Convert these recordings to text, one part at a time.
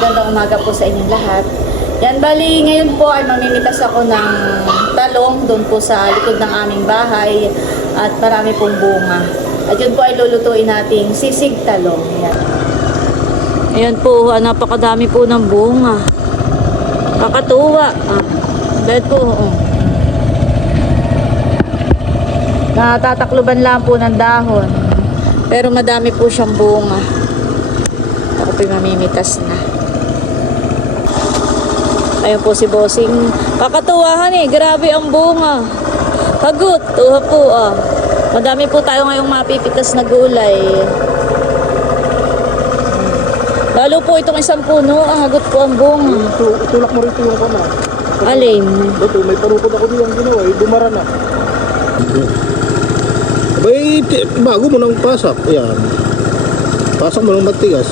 magandang umaga po sa inyong lahat. Yan, bali, ngayon po ay mamimitas ako ng talong doon po sa likod ng aming bahay at marami pong bunga. At yun po ay lulutuin nating sisig talong. Yan. Ayan po, napakadami po ng bunga. Kakatuwa. Ah, dahil po, oh. Natatakluban lang po ng dahon. Pero madami po siyang bunga. Ako po'y mamimitas na. Ayun po si Bossing. Kakatuwahan eh. Grabe ang bunga. Hagot. Tuha po ah. Madami po tayo ngayong mapipitas na gulay. Lalo po itong isang puno. Ah, hagot po ang bunga. Itulak mo rito yung kana. Alin? Ito, may parukod ako diyang ginawa, eh, dumara na. Abay, ti- bago mo nang pasak. Ayan. Pasak mo ng matigas.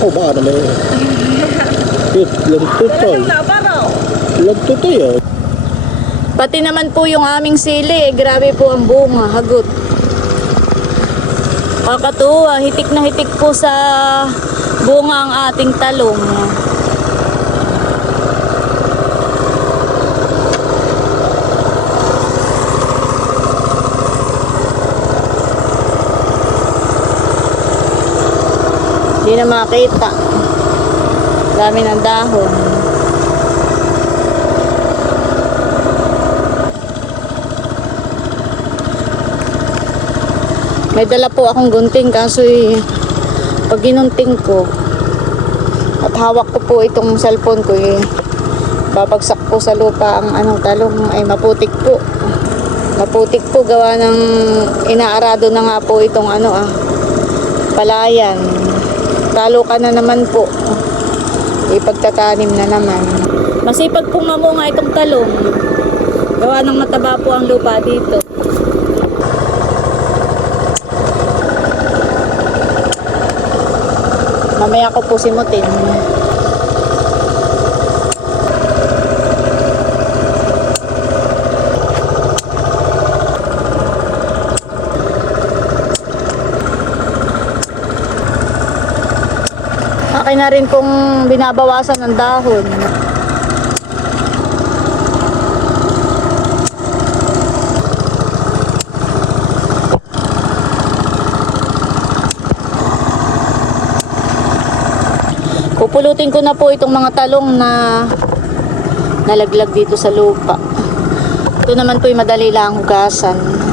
Oh, baka naman yun. Wait, lagtutoy. Lagtutoy, ah. Pati naman po yung aming sili. eh, Grabe po ang bunga. Hagot. Kakatuwa. Hitik na hitik po sa bunga ang ating talong. Hindi na makita. Dami ng dahon. May dala po akong gunting kaso eh, pag ginunting ko at hawak ko po itong cellphone ko eh, babagsak po sa lupa ang anong talong ay maputik po. Maputik po gawa ng inaarado na nga po itong ano ah, palayan. Talo ka na naman po. Ipagtatanim na naman. Masipag pong mamunga itong talong. Gawa ng mataba po ang lupa dito. Mamaya ko po simutin. Akin na rin kung binabawasan ng dahon. Pupulutin ko na po itong mga talong na nalaglag dito sa lupa. Ito naman po yung madali lang hugasan.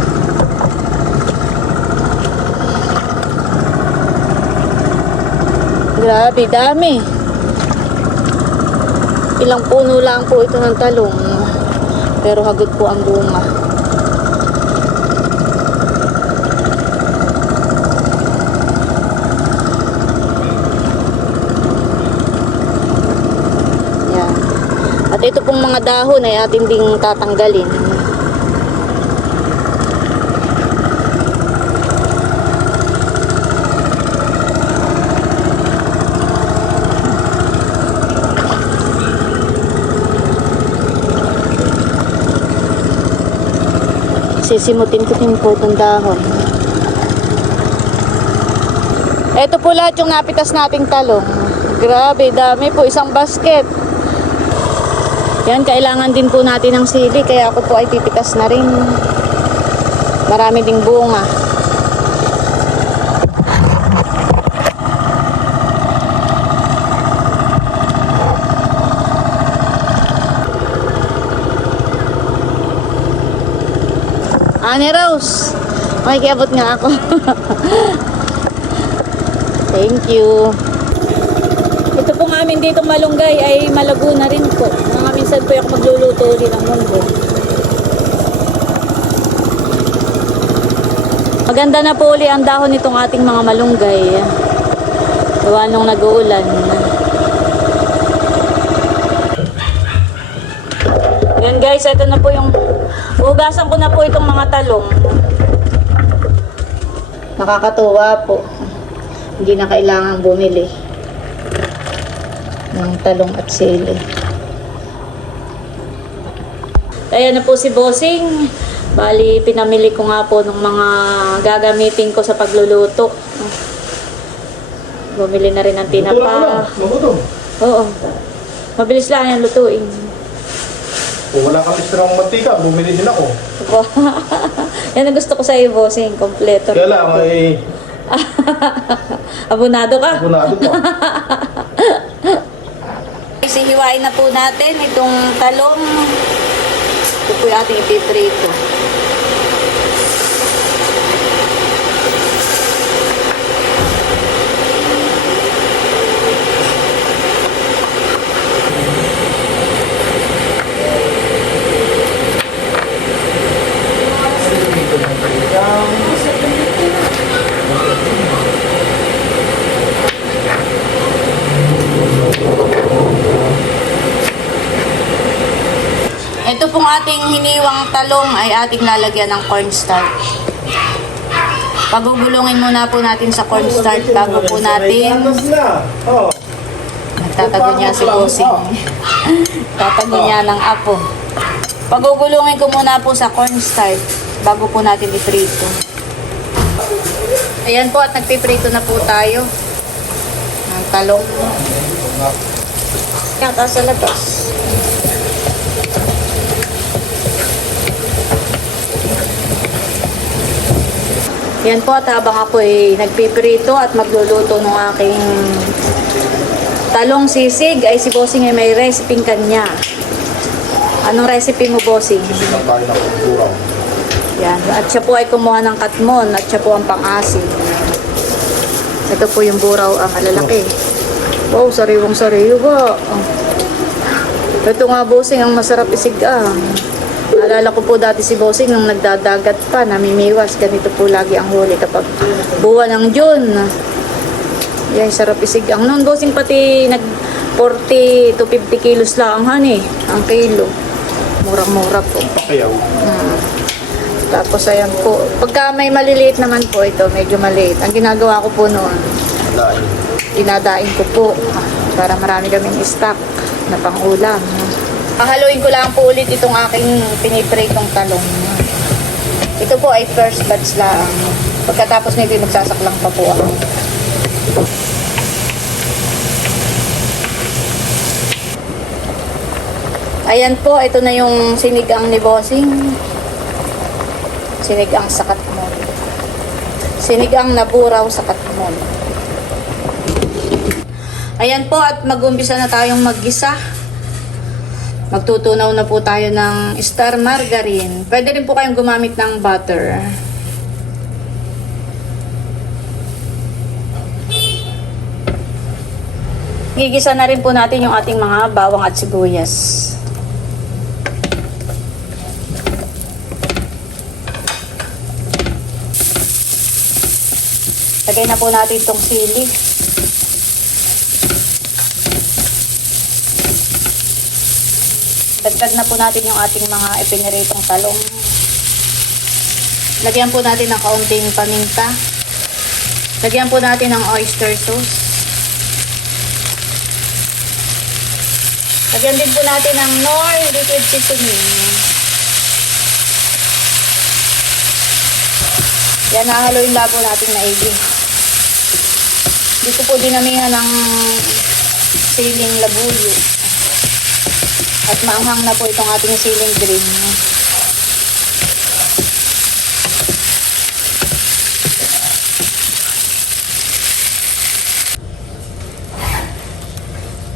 Grabe, dami. Ilang puno lang po ito ng talong. Pero hagot po ang bunga. Yan. At ito pong mga dahon ay atin ding tatanggalin. Sisimutin ko din po itong dahon. Ito po lahat yung napitas nating talong. Grabe, dami po. Isang basket. Yan, kailangan din po natin ng sili. Kaya ako po ay pipitas na rin. Marami ding bunga. Ane Rose, makikiabot nga ako. Thank you. Ito pong amin dito malunggay ay malago na rin po. Mga minsan po ako magluluto rin ng munggo. Maganda na po uli ang dahon nitong ating mga malunggay. Gawa nung nag-uulan. Yan guys, ito na po yung Hugasan ko na po itong mga talong. Nakakatuwa po. Hindi na kailangan bumili ng talong at sili. Ayan na po si Bossing. Bali, pinamili ko nga po ng mga gagamitin ko sa pagluluto. Bumili na rin ng tinapa. Oo. Mabilis lang yung lutuin. Kung wala kang extra mantika, bumili din ako. Yan ang gusto ko sa iyo, bossing. Kompleto. Kaya lang, ay Abonado ka. bunado pa. Isihiwain na po natin itong talong. Ito po yung ating ipiprito. Ito pong ating hiniwang talong ay ating lalagyan ng cornstarch. Pagugulungin muna po natin sa cornstarch bago po natin. Tatago niya si Bossing. Tatago niya ng apo. Pagugulungin ko muna po sa cornstarch bago po natin iprito. Ayan po at nagpiprito na po tayo ng talong. Yan, taas sa labas. Yan po at habang ako ay nagpiprito at magluluto ng aking talong sisig ay si Bossing ay may recipe kanya. Anong recipe mo, Bossing? Ang tayo ng kulturaw. Yan. At siya po ay kumuha ng katmon at siya po ang pang-asin. Ito po yung buraw ang malalaki. Wow, sariwang sariwa? Oh. Ito nga, Bossing, ang masarap isigang. Naalala ko po dati si Bossing nung nagdadagat pa, namimiwas. Ganito po lagi ang huli kapag buwan ng June. Yan, sarap isigang. Noon, Bossing, pati nag 40 to 50 kilos lang, honey, ang kilo. Murang-mura po. Ayaw. Tapos ayan po. Pagka may maliliit naman po ito, medyo maliit. Ang ginagawa ko po noon, Lain. dinadaing ko po para marami kaming stock na pang-ulam. Pahaluin ko lang po ulit itong aking pinipritong talong. Ito po ay first batch lang. Pagkatapos nito, magsasaklang pa po ako. Ayan po, ito na yung sinigang ni Bossing. Sinigang sa katmon. Sinigang na buraw sa katmon. Ayan po at mag-umpisa na tayong maggisa. Magtutunaw na po tayo ng star margarine. Pwede rin po kayong gumamit ng butter. Gigisa na rin po natin yung ating mga bawang at sibuyas. Lagay na po natin itong sili. Dagdag na po natin yung ating mga ipiniritong talong. Lagyan po natin ng kaunting paminta. Lagyan po natin ng oyster sauce. Lagyan din po natin ng Knorr liquid seasoning. Yan, nahaluin lang po natin maigi. Dito po dinamihan ng siling labuyo. At maanghang na po itong ating siling green.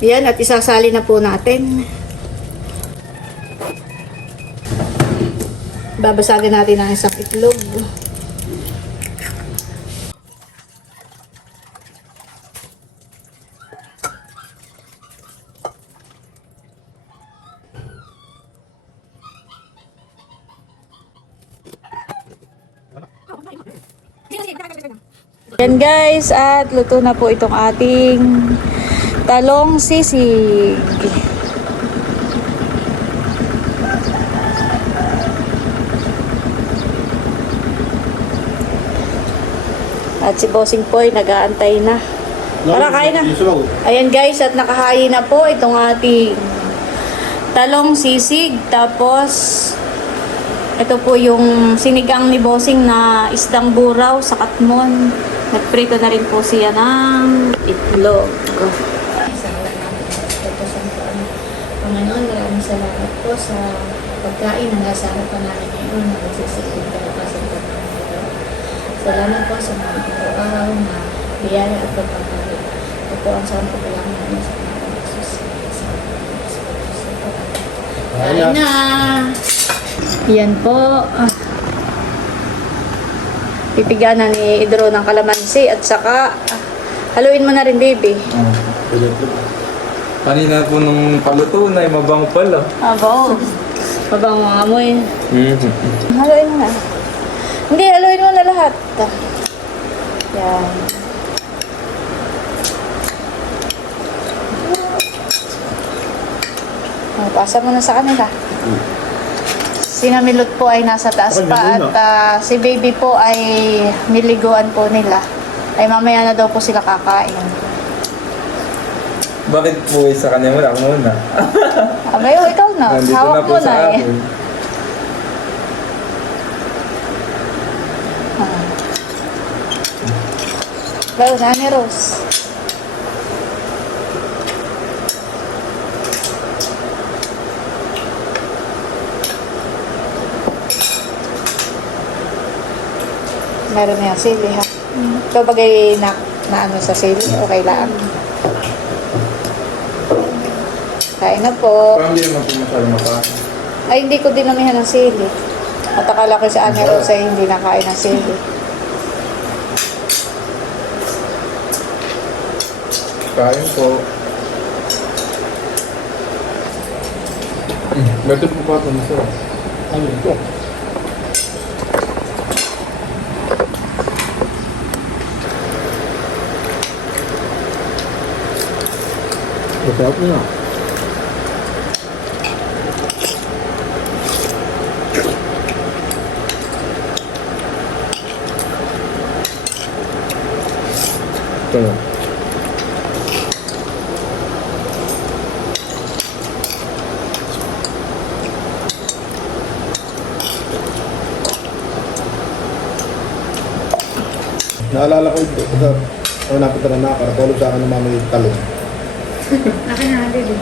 Yan, at isasali na po natin. Babasagin natin ang isang itlog. Yan guys, at luto na po itong ating talong sisig. At si Bossing Poy nag-aantay na. Tara, kain na. Ayan guys, at nakahain na po itong ating talong sisig. Tapos, ito po yung sinigang ni Bossing na isdang buraw sa katmon. Nagprito na rin po siya ng itlog. Panginoon, maraming salamat po sa pagkain na nasa harapan namin ngayon na kalakasan po namin ito. Salamat po sa mga araw-araw na biyaya at pagpapalik. Ito po ang saan po lang namin sa mga. Kain na! Yan po. Ah. Pipigan na ni Idro ng kalamansi at saka haluin mo na rin, baby. Kanina po nung paluto na, mabango pala. Abo. Mabang mga amoy. Mm-hmm. Haluin mo na. Hindi, haluin mo na lahat. Yan. Pasa mo na sa kanila. Si Namilot po ay nasa taas Sa pa at ah, si baby po ay niliguan po nila. Ay mamaya na daw po sila kakain. Bakit po eh, sa kanya wala? Ako muna. Abay, oh, ikaw na. Nandito Hawak na po mo sa na eh. akin. Well, Nani Rose. Meron na yung sili ha. Ito bagay na, na ano sa sili, okay lang. Kain na po. Parang hindi naman po masyado makain. Ay, hindi ko dinamihan ng sili. At akala ko sa Ane Rose ay hindi nakain ng sili. Kain po. Mm, Beto po pa ito, masarap. Ano ito? Masarap na. Ito na. Naalala ko. Ako napita na nakakatulog sa akin ng yung talong. Akin na, baby.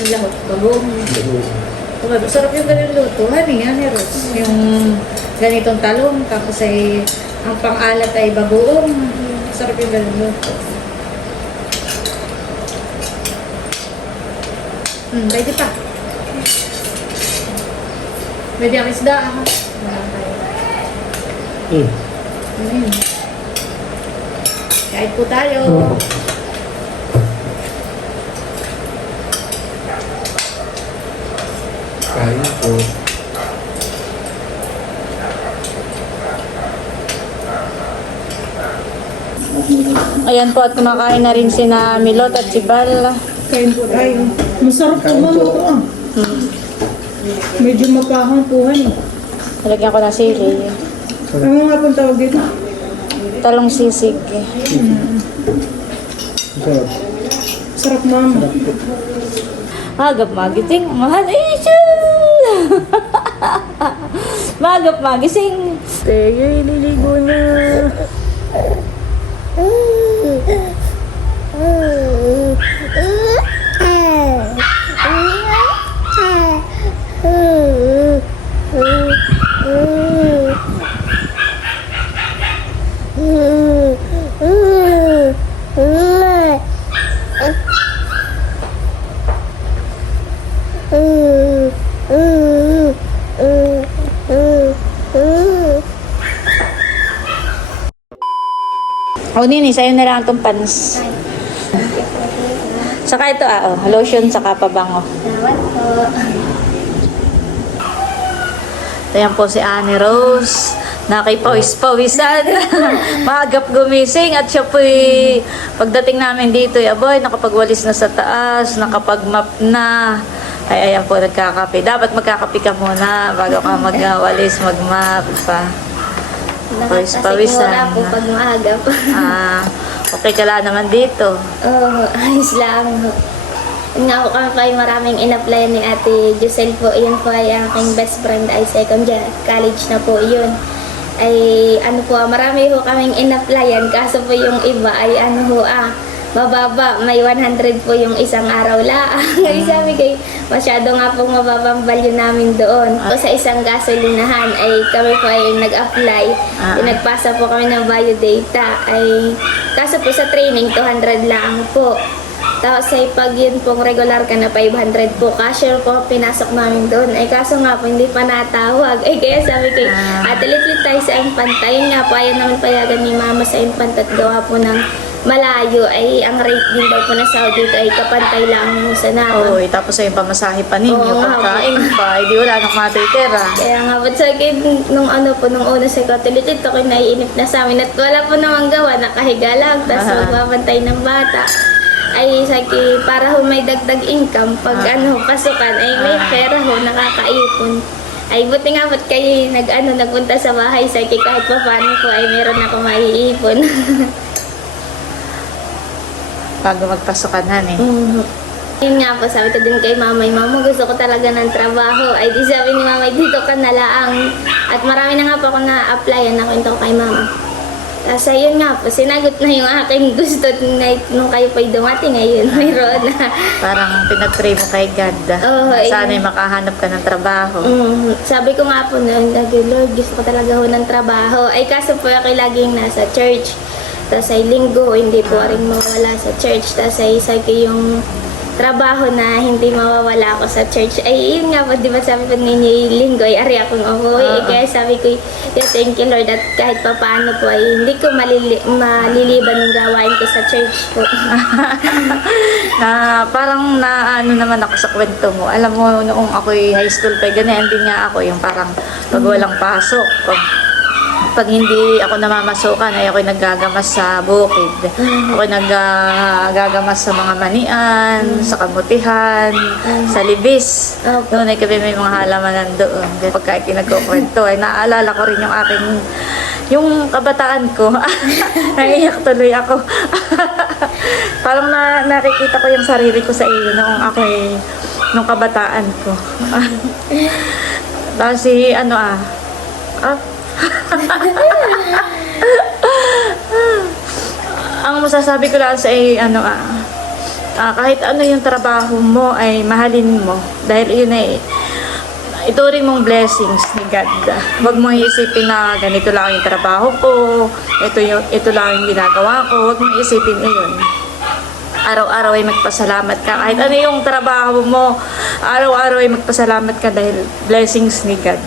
Yung lahot, bagong. Okay, sarap yung ganyan luto. Honey, honey Rose. Yung ganitong talong, tapos ay ang pang-alat ay bagoong. Sarap yung ganyan luto. Hmm, pwede pa. Pwede ang isda, ah. Tayo. Mm. Kahit po tayo. Kain po. Ayan po at kumakain na rin si na Milot at si Bal. Kain po tayo. Masarap po mama to ah. Medyo mapahang puhan eh. Nalagyan ko na sili. Ano nga pong tawag dito? Talong sisig. Masarap. Sarap mama. Magap magising. Mahal isu! Magap magising. Tayo ililigo na. O nini, sa'yo na lang itong pans. Saka ito ah, oh, lotion saka pabango. Ayan po si Annie Rose. Nakipawis-pawisan. Maagap gumising at siya po'y pagdating namin dito, aboy, nakapagwalis na sa taas, nakapag-map na. Ay, ayan po, nagkakape. Dapat magkakape ka muna bago ka magwalis, mag-map pa. Pawis-pawisan. Nakasigmura po pag maaga po. Ah, okay ka lang naman dito. Oo, ayos lang. Nga po kami yung maraming in-apply ni Ate Giselle po. Yun po ay aking best friend ay second year college na po yun. ay ano po, marami ho kaming in-applyan kaso po yung iba ay ano ho ah, mababa, may 100 po yung isang araw laang. Ay sabi kay, masyado nga pong mababang value namin doon. Po sa isang gasolinahan ay kami po ay nag-apply. Ah. Nagpasa po kami ng value data. Ay, kaso po sa training, 200 lang po. Tapos ay pag yun pong regular ka na 500 po, cashier po pinasok namin doon. Ay kaso nga po hindi pa natawag. Ay kaya sabi kay Ah. ate litlit tayo sa infant. Ayun nga po, ayaw naman payagan ni mama sa infant at gawa po ng malayo. Ay ang rate din daw po na Saudi dito ay kapantay lang sa naman. Oo, eh, tapos ay pamasahe pa ninyo, Oo nga. pagkain pa, hindi wala nang matitira. Kaya nga po sa akin, nung ano po, nung una sa katulitit, ako naiinip na sa amin at wala po namang gawa, nakahiga lang, tapos Aha. magbabantay ng bata. Ay, sa akin, para ho may dagdag income, pag ano, pasukan, ay may Ah. pera ho, nakakaipon. Ay, buti nga ba't kayo nag, ano, nagpunta sa bahay, sa akin, kahit pa paano po, ay meron ako maiipon. Bago magpasukan han eh. Mhm. Yun nga po, sabi ko din kay mamay, mama gusto ko talaga ng trabaho. Ay di sabi ni mamay, dito ka na laang. At marami na nga po ako na-apply, nakwento ko kay mama. Tapos ayun nga po, sinagot na yung aking gusto na nung kayo pa'y dumating ngayon, mayroon na. Parang pinag-pray mo kay God. Oo, eh. Sana ay makahanap ka ng trabaho. Mm, sabi ko nga po noon, Lord, gusto ko talaga ho ng trabaho. Ay kaso po ako laging nasa church. Tapos ay linggo, hindi po rin mawala sa church. Tapos ay isa yung trabaho na hindi mawawala ako sa church. Ay, yun nga po, di ba sabi ko ninyo, linggo, ay ari akong umuwi. Eh, Oo. kaya sabi ko, yeah, thank you Lord, at kahit pa paano po, ay hindi ko malili- maliliban yung gawain ko sa church po. na parang na ano naman ako sa kwento mo. Alam mo, noong ako'y high school pa, ganyan din nga ako, yung parang pag walang pasok, pag pag hindi ako namamasukan ay ako'y naggagamas sa bukid. Ako'y naggagamas sa mga manian, sa kamutihan, sa libis. Opo. Noon ay kami may mga halamanan doon. Kaya Pagka kinagkukwento ay naaalala ko rin yung aking yung kabataan ko. Naiiyak tuloy ako. Parang na, nakikita ko yung sarili ko sa iyo noong ako ay nung kabataan ko. Tapos si ano ah, ah, ang masasabi ko lang sa ay ano ah, ah, kahit ano yung trabaho mo ay mahalin mo dahil yun ay ituring mong blessings ni God. Huwag mo isipin na ganito lang yung trabaho ko, ito, yung, ito lang yung ginagawa ko. Huwag mo isipin iyon. Araw-araw ay magpasalamat ka. Kahit ano yung trabaho mo, araw-araw ay magpasalamat ka dahil blessings ni God.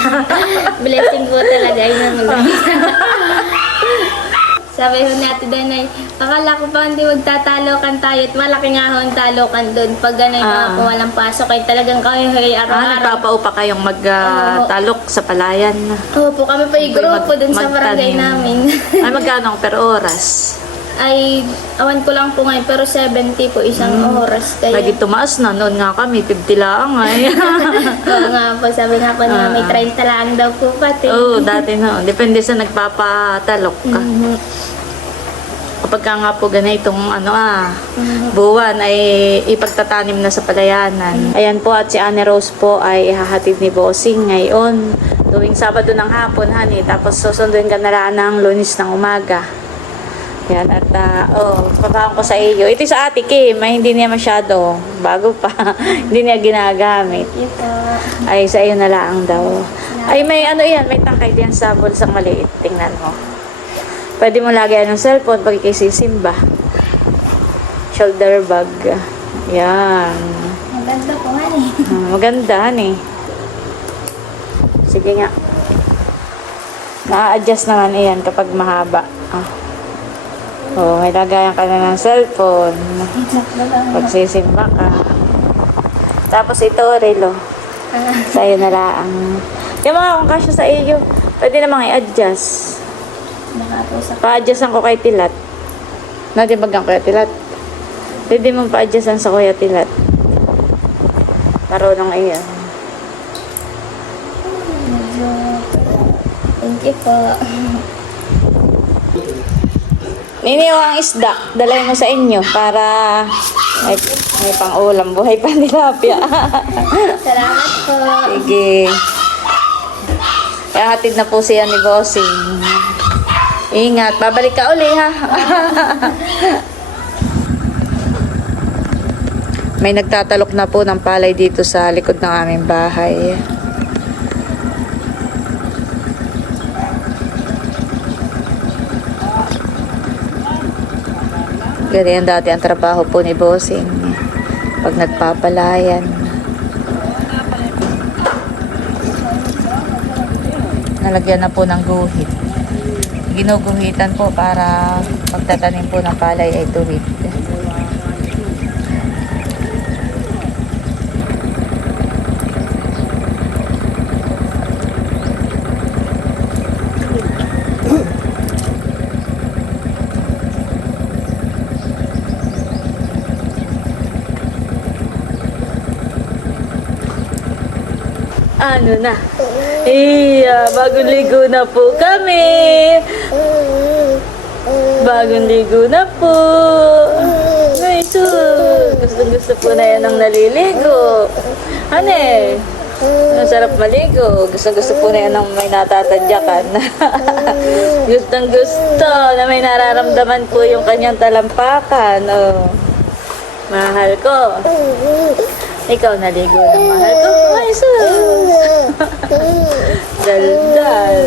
Blessing po talaga yun ang Sabi ho natin doon ay, akala ko pa hindi magtatalokan tayo at malaki nga ho ang talokan doon. Pag mga Ah. kung walang pasok ay talagang kami ay Ah, araw-araw. nagpapaupa kayong magtalok sa palayan. Opo, kami pa yung grupo doon sa barangay namin. Ay, magkano per oras? Ay, awan ko lang po ngayon, pero 70 po isang oras. Kaya, Lagi tumaas na. Noon nga kami, 50 lang ay. Oo nga po, sabi nga po na may Ah. 30 lang daw po pati. Oo, dati na. Depende sa nagpapatalok ka. Mhm. Kapag ka nga po ganitong ano ah, Mhm. buwan ay ipagtatanim na sa palayanan. Ayan po at si Anne Rose po ay ihahatid ni Bossing ngayon. Tuwing Sabado ng hapon, honey. Tapos susunduin ka na lang ng lunis ng umaga. Yan at ah, oh, papahan ko sa iyo. Ito sa ate Kim, ay hindi niya masyado. Bago pa. hindi niya ginagamit. Po. Ay, sa iyo na lang daw. Ay, may ano yan, may tangkay diyan sa bulsang maliit. Tingnan mo. Pwede mo lagyan ng cellphone pag ikisisimba. Shoulder bag. Yan. Ang ganda po nga eh. Ah, maganda, eh. Sige nga. Na-adjust naman iyan kapag mahaba. Ah. Oh, may lagayan ka na ng cellphone. Pag sisimba ka. Tapos ito, Relo. Sa'yo na lang. Yung mga kung kasya sa iyo, pwede namang i-adjust. Pa-adjustan ko kay Tilat. Nadibagan ko kay Tilat. Pwede mong pa-adjustan sa Kuya Tilat. Marunong iyan. Medyo, thank you po. Niniyo ang isda. Dalay mo sa inyo para may, may pang-ulam. Buhay pa tilapia. Salamat po. Sige. Kaya hatid na po siya ni Bossing. Ingat, babalik ka uli ha. May nagtatalok na po ng palay dito sa likod ng aming bahay. Ganyan dati ang trabaho po ni Bossing. Pag nagpapalayan. Nalagyan na po ng guhit. Ginuguhitan po para pagtatanim po ng palay ay tuwid. Ano na? Iya, bagong ligo na po kami. Bagong ligo na po. Ay, sus. Gusto gusto po na yan ang naliligo. Ano eh? Masarap maligo. Gusto gusto po na yan ang may natatadyakan. Gustong gusto na may nararamdaman po yung kanyang talampakan. Oh. Mahal ko. Ikaw naligo ng mahal ko. Ay, sus. Daldal.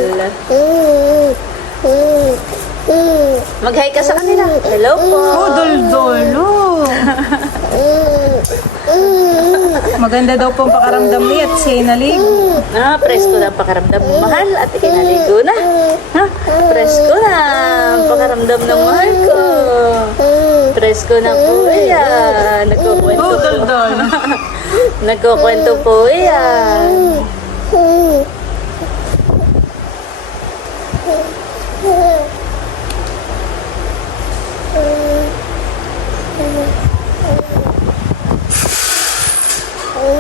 Mag-hi ka sa kanila. Hello po. Dol-dolo. Maganda daw po ang pakaramdam niya at siya naligo. Ah, presko na ang pakaramdam mo, mahal. At ikinaligo na. Ha? Presko na ang pakaramdam ng mahal ko. Presko na po yan. Nagkukwento Oh, po. dol-dol. Nagkukwento po yan.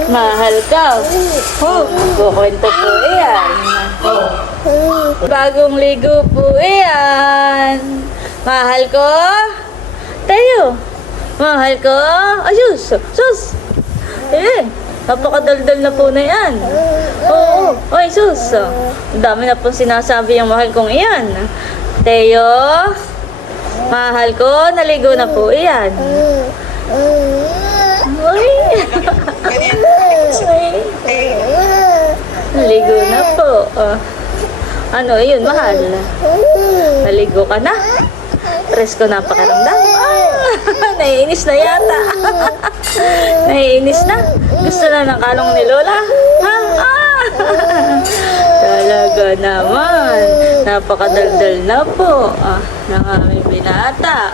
Mahal ka. Oh, kukwento po yan. Bagong ligo po yan. Mahal ko. Tayo. Mahal ko. Ayos. Sus. Eh, napakadaldal na po na yan. Oo. Ay, sus. Dami na po sinasabi yung mahal kong iyan. Teo. Mahal ko. Naligo na po iyan. Ay. Naligo na po. Ah. ano, yun, mahal. Naligo ka na? Presko na ang pakaramdam. Ah, naiinis na yata. naiinis na. Gusto na ng kalong ni Lola. Ha? Ah. Talaga naman. Napakadaldal na po ah, ng aming binata.